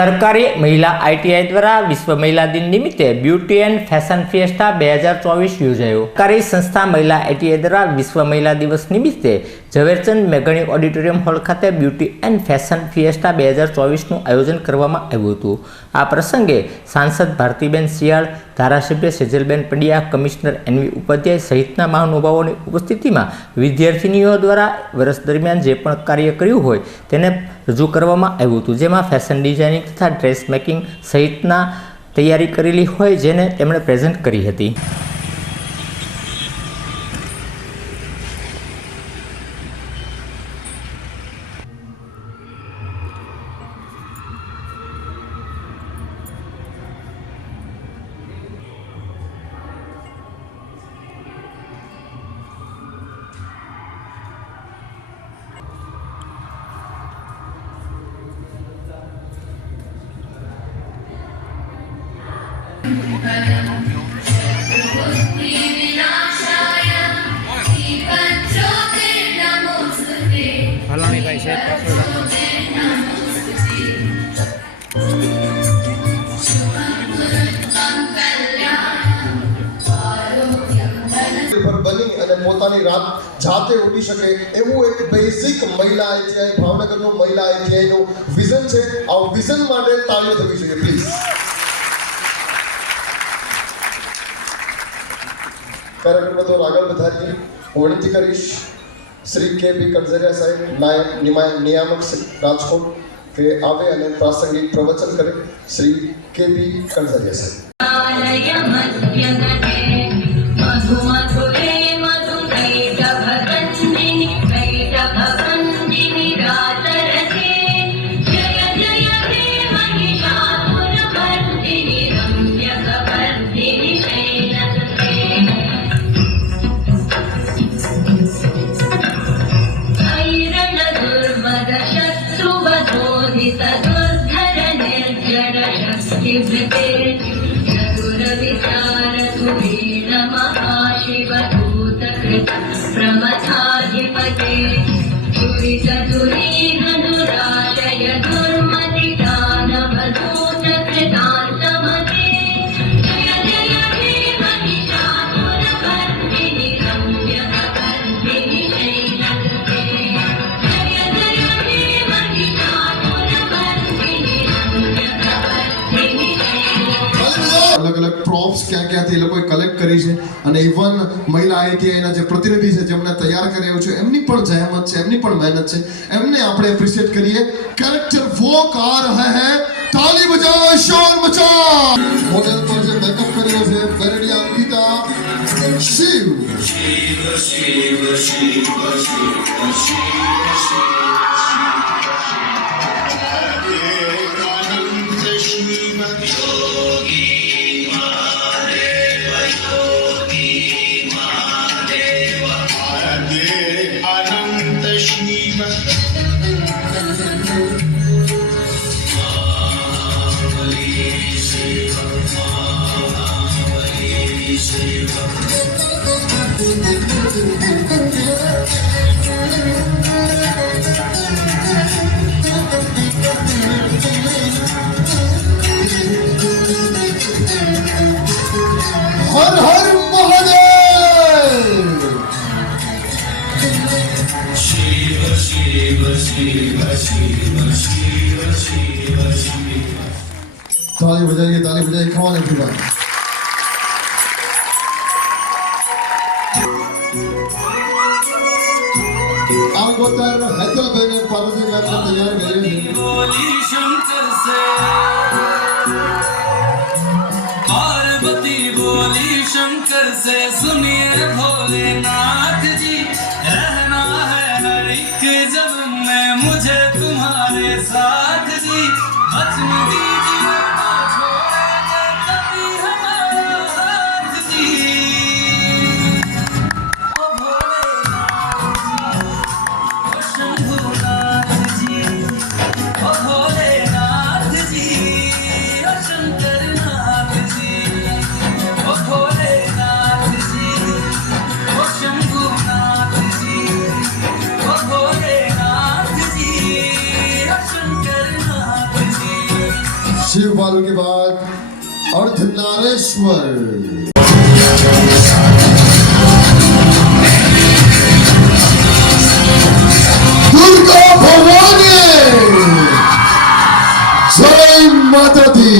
સરકારી મહિલા આઈટીઆઈ દ્વારા વિશ્વ મહિલા દિન નિમિત્તે બ્યુટી એન્ડ ફેશન ફિએસ્ટા બે હજાર ચોવીસ યોજાયો. સરકારી સંસ્થા મહિલા આઈટીઆઈ દ્વારા વિશ્વ મહિલા દિવસ નિમિત્તે ઝવેરચંદ મેઘાણી ઓડિટોરિયમ હોલ ખાતે બ્યુટી એન્ડ ફેશન ફિએસ્ટા બે હજાર ચોવીસનું આયોજન કરવામાં આવ્યું હતું. આ પ્રસંગે સાંસદ ભારતીબેન શિયાળ, ધારાસભ્ય સેજલબેન પંડ્યા, કમિશનર એનવી ઉપાધ્યાય સહિતના મહાનુભાવોની ઉપસ્થિતિમાં વિદ્યાર્થીનીઓ દ્વારા વર્ષ દરમિયાન જે પણ કાર્ય કર્યું હોય તેને રજૂ કરવામાં આવ્યું હતું. જેમાં ફેશન ડિઝાઇનિંગ તથા ડ્રેસ મેકિંગ સહિતના તૈયારી કરેલી હોય જેને તેમણે પ્રેઝન્ટ કરી હતી. અને પોતાની રાત જાતે ઉડી શકે એવું એક બેઝિક મહિલા આઈટીઆઈ ભાવનગરનું મહિલા આઈટીઆઈ નું વિઝન છે આ વિઝન માટે તાળીઓ થવી જોઈએ પ્લીઝ કાર્યક્રમ તો આગળ વધારીએ હું વિનંતી કરીશ શ્રી કે બી કડઝરિયા સાહેબ નાયક નિમાય નિયામક શ્રી રાજકોટ કે આવે અને પ્રાસંગિક પ્રવચન કરે શ્રી કે બી કડઝરિયા સાહેબ चतुरविचारसुवीण આઈટીઆઈના જે પ્રતિનિધિ છે જેમણે તૈયાર કર્યો છે એમની પણ જહેમત છે એમની પણ મહેનત છે એમને આપણે એપ્રિશિએટ કરીએ કેરેક્ટર વો કાર હે તાલી બજાઓ શોર મચાઓ મોડેલ પર જે મેકઅપ કર્યો છે Bardi Ankita Shiv Shiv Shiv Shiv Shiv Shiv Shiv Come on, everyone. आप है तो मेरे बोली शंकर से। पार्वती बोली शंकर से सुनिए भोलेनाथ जी। रहना है हर एक जन्म में मुझे तुम्हारे साथ। var. Durga Bhavani Jai Mata Di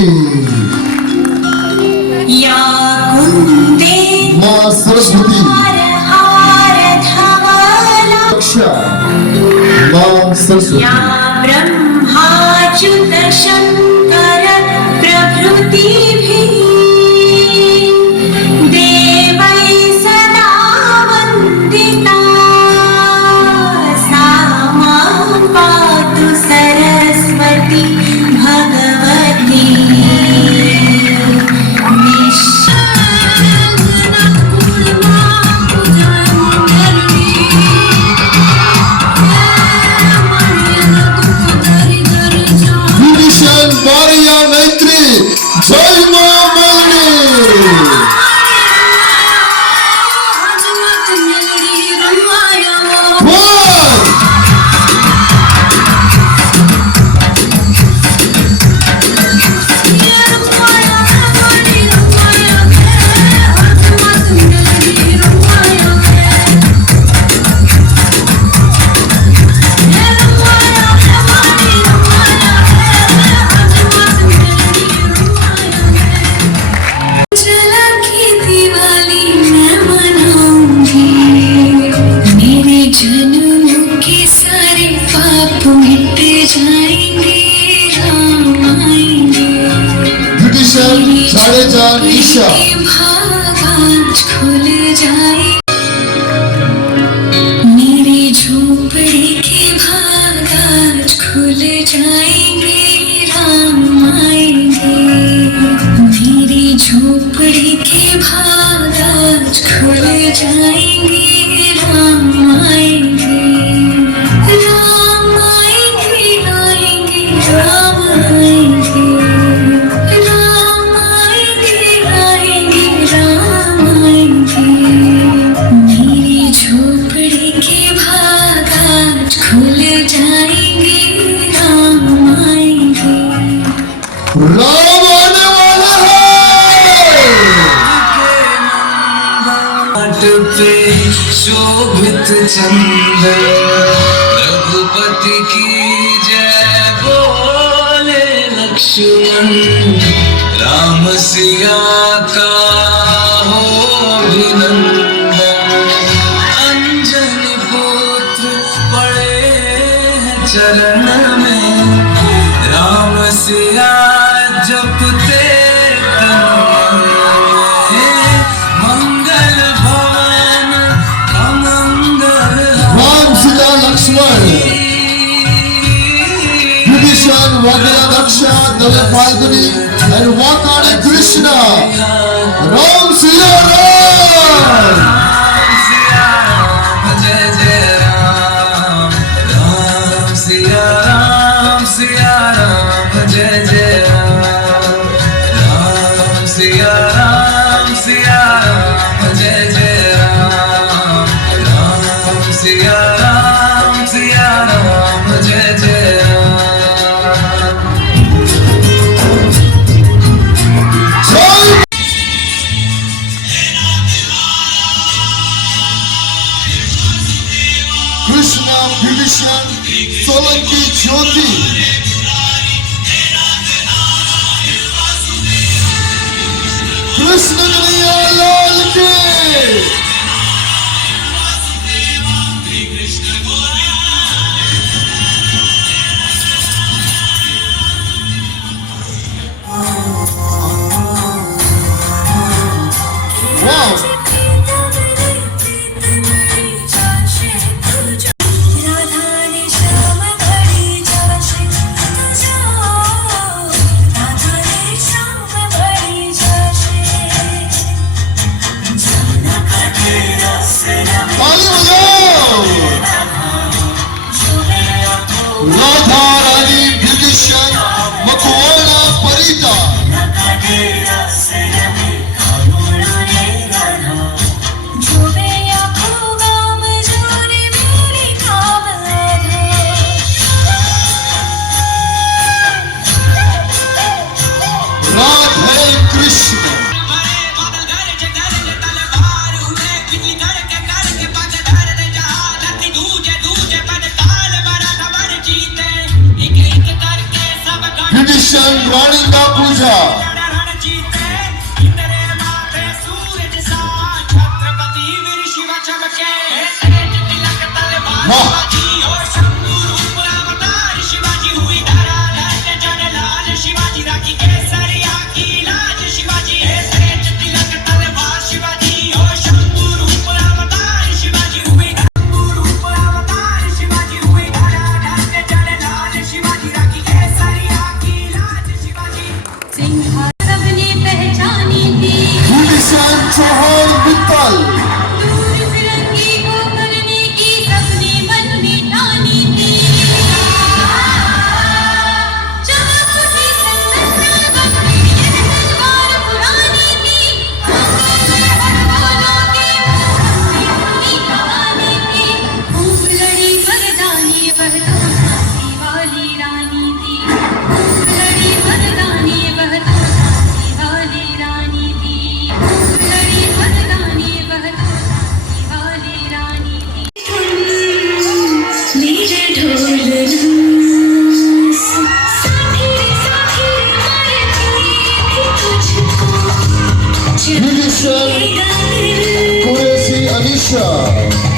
Ya Kunde Ma Saraswati Ya Brahma Chutashan झोपड़ी के भाई राम आने वाला है। पे शोभित चंद रघुपति की जय बोले लक्ष्मण राम सिया పాల్గొని and Wakade Krishna Ram Ram, Siya Ram, Musician, Kuresi Anisha.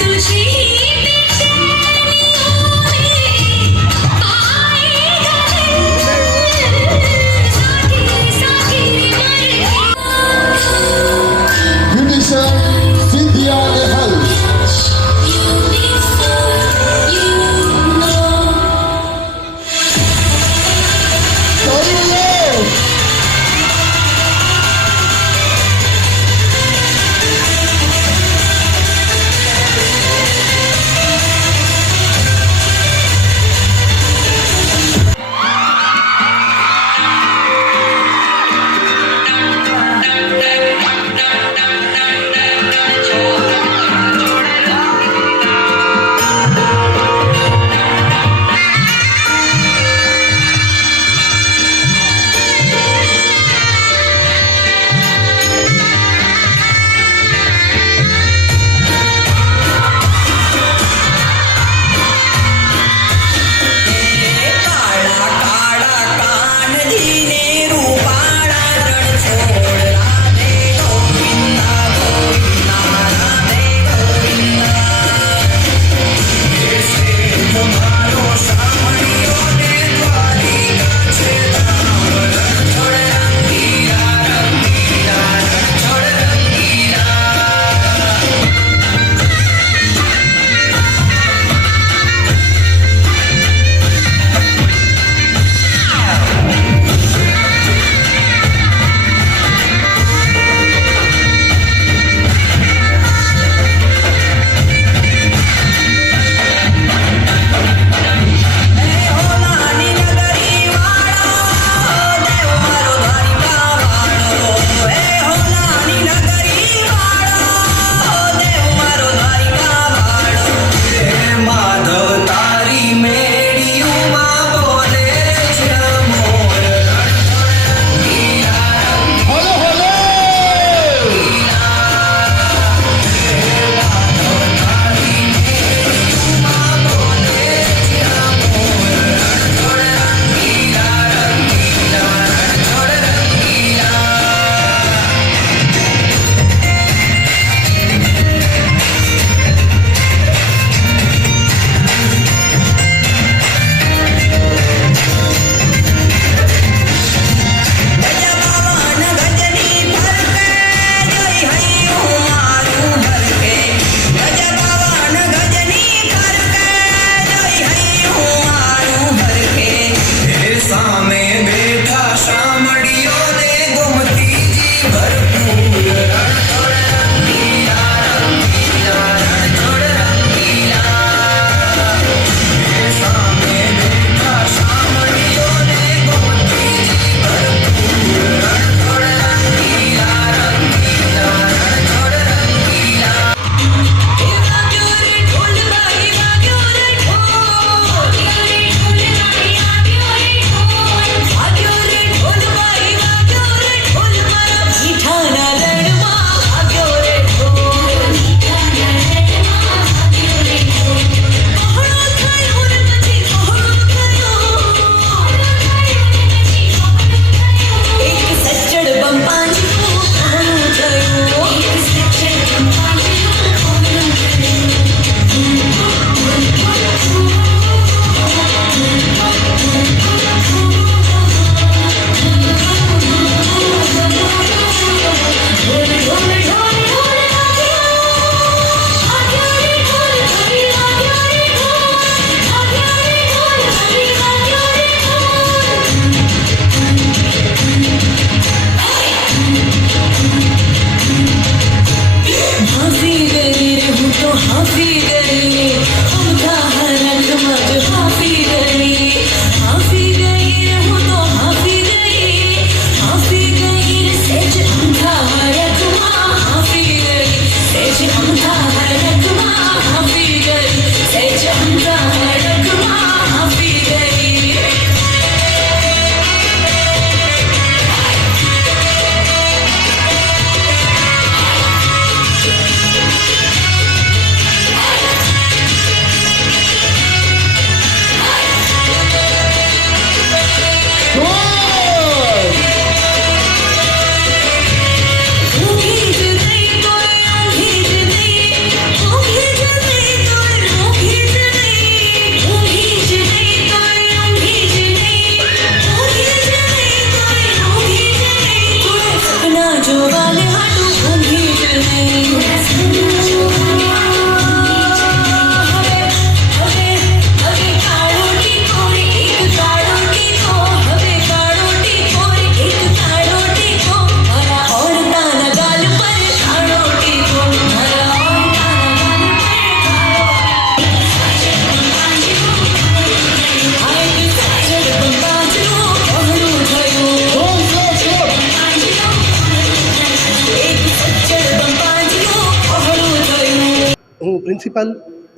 Principal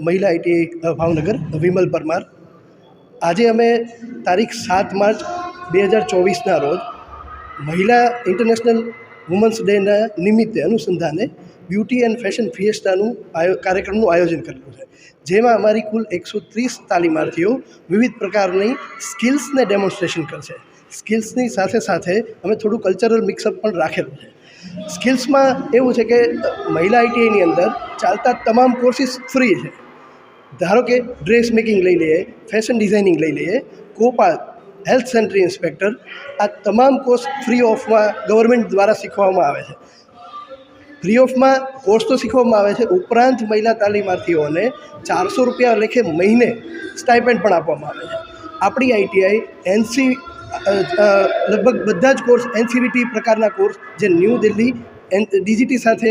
મહિલા આઈટીઆઈ ભાવનગર, વિમલ પરમાર. આજે અમે તારીખ સાત માર્ચ બે હજાર ચોવીસના રોજ મહિલા ઇન્ટરનેશનલ વુમન્સ ડેના નિમિત્તે અનુસંધાને બ્યુટી એન્ડ ફેશન ફિએસ્ટાનું કાર્યક્રમનું આયોજન કરેલું છે. જેમાં અમારી કુલ એકસો ત્રીસ તાલીમાર્થીઓ વિવિધ પ્રકારની સ્કિલ્સને ડેમોન્સ્ટ્રેશન કરશે. સ્કિલ્સની સાથે સાથે અમે થોડું કલ્ચરલ મિક્સઅપ પણ રાખેલું છે. સ્કિલ્સમાં એવું છે કે મહિલા આઈટીઆઈની અંદર ચાલતા તમામ કોર્સિસ ફ્રી છે. ધારો કે ડ્રેસ મેકિંગ લઈ લઈએ ફેશન ડિઝાઇનિંગ લઈ લઈએ કોપા હેલ્થ સેન્ટ્રી ઇન્સ્પેક્ટર આ તમામ કોર્સ ફ્રી ઓફમાં ગવર્મેન્ટ દ્વારા શીખવામાં આવે છે. ફ્રી ઓફમાં કોર્સ તો શીખવામાં આવે છે, ઉપરાંત મહિલા તાલીમાર્થીઓને ચારસો રૂપિયા લેખે મહિને સ્ટાઇપેન્ડ પણ આપવામાં આવે છે. આપણી આઈટીઆઈ એનસી લગભગ બધા જ કોર્સ એનસીવીટી પ્રકારના કોર્સ જે ન્યૂ દિલ્હી એન ડીજીટી સાથે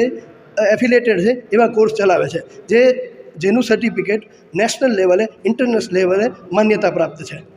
એફિલેટેડ છે, એવા કોર્સ ચલાવે છે. જે, જેનું સર્ટિફિકેટ નેશનલ લેવલે ઇન્ટરનેશનલ લેવલે માન્યતા પ્રાપ્ત છે.